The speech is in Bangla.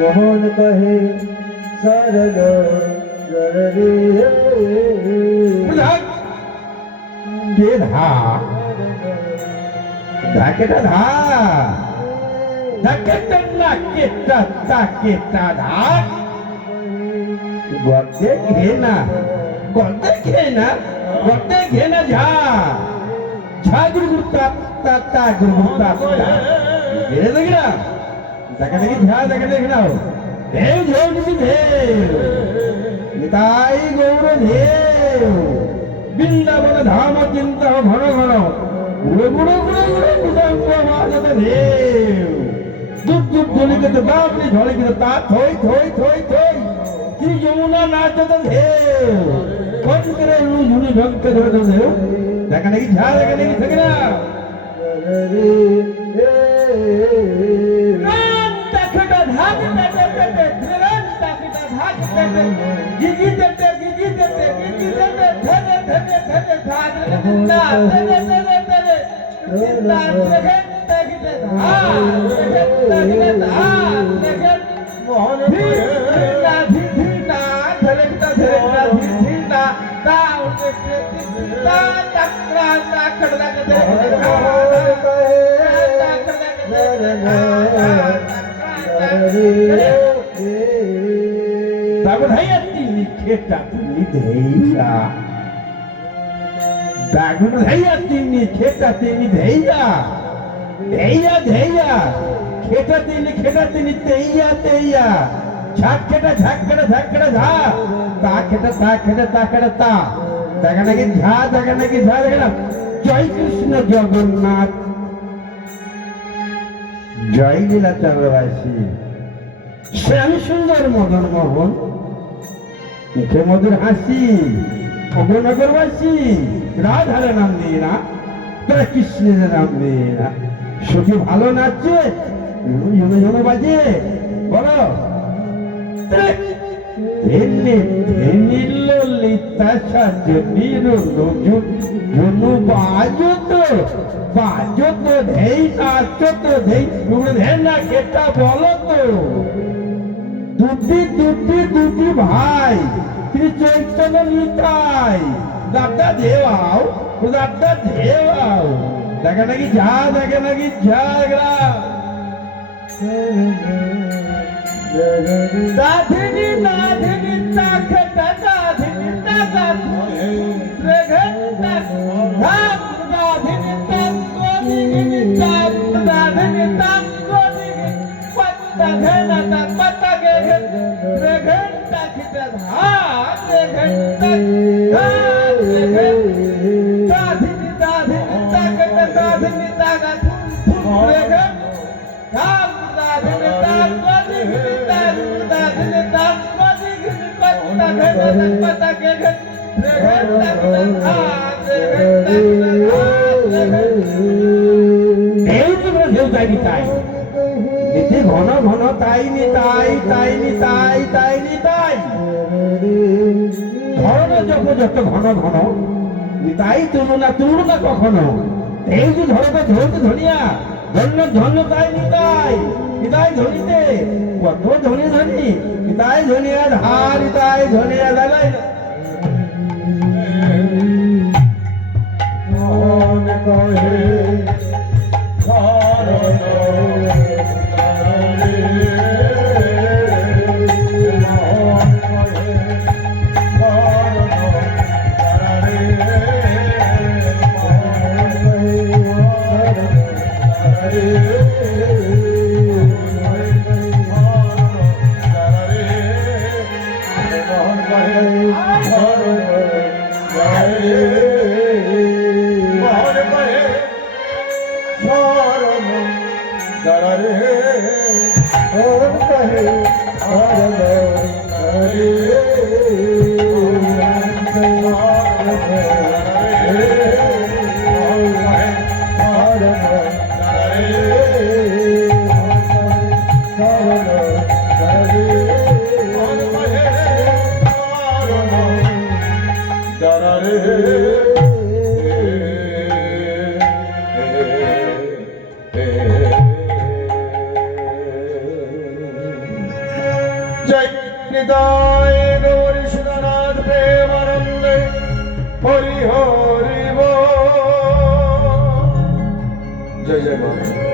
मोहन कहे शरण বৃন্দাবন ধাম চিন্তা ঘন ঘন গুড়ো গুড়ো গুড়ো গুড়ো মৃদঙ্গ বাজতে দেব দুধ দুধ ঝলিতে বাপলি ঝলিতে তা থই থই থই থই শ্রী যমুনা নাচতে দেব কোন করে ঝুলি ঢঙ্কে ধরে দেব দেখা নাকি ঝা দেখা নাকি থাকে না কোথায় তিনি খেটা তিনি ধেইয়া দাগু কোথায় তিনি খেটা তিনি ধেইয়া ধেইয়া ধেইয়া খেটা তিনি তেইয়া তেইয়া ঝাক খেটা ঝাক খেটা ঝাক খেটা ঝা তা খেটা তা খেটা তা খেটা তা দেখা নাকি ঝা দেখা নাকি ঝা দেখা না জয় কৃষ্ণ জগন্নাথ জয় লীলাচন্দ্রবাসী শ্যাম সুন্দর মদন মোহন মুখে মধুর হাসি অগ্রনগরবাসী রাধারে নাম দিয়ে না তোরা কৃষ্ণের নাম দিয়ে না সখী ভালো নাচছে বাজে বলো ললিতা সাজনীর জনু বাজত বাজত ধেই নাচত ধেই ধে না কেটা বলো তো দুটি ভাই শ্রী চৈতন্য নিতাই দাদা দেওয়াও দেখা নাকি ঝা দেখা নাকি ঝাগড়া দাধিনী দাধিনী তাখটা দাধিনী দাদা রে ঘটা ধাম দাধিনী তাঙ্গো দিগিনি চাপ দাধিনী তাঙ্গো দিগিনি পত্তা ঘেনা তা পত্তা গে রে ঘটা খিটা ধা রে ঘটা রে দাধিনী দাধিনী তাখটা দাধিনী তাগা রে ঘটা ধাম দাধিনী তাঙ্গো দিগিনি দাধিনী তাঙ্গো দিগিনি পত্তা ঘেনা তা পত্তা গে রে ঘটা খিটা ধা রে ঘটা এই তো কেউ যাইনি তাই নিতে ঘন ঘন তাই নি তাই তাই নি তাই তাই নি তাই ধরো যত যত ঘন ঘন নিতাই তুলু না কখনো এই যে ধরো ধরতে ধনিয়া ধন্য ধন্য তাই নিতাই নিতাই ধনিতে কত ধনী ধনী নিতাই ধনিয়া ধার নিতাই ধনিয়া দালাই জয় জয় বাবা।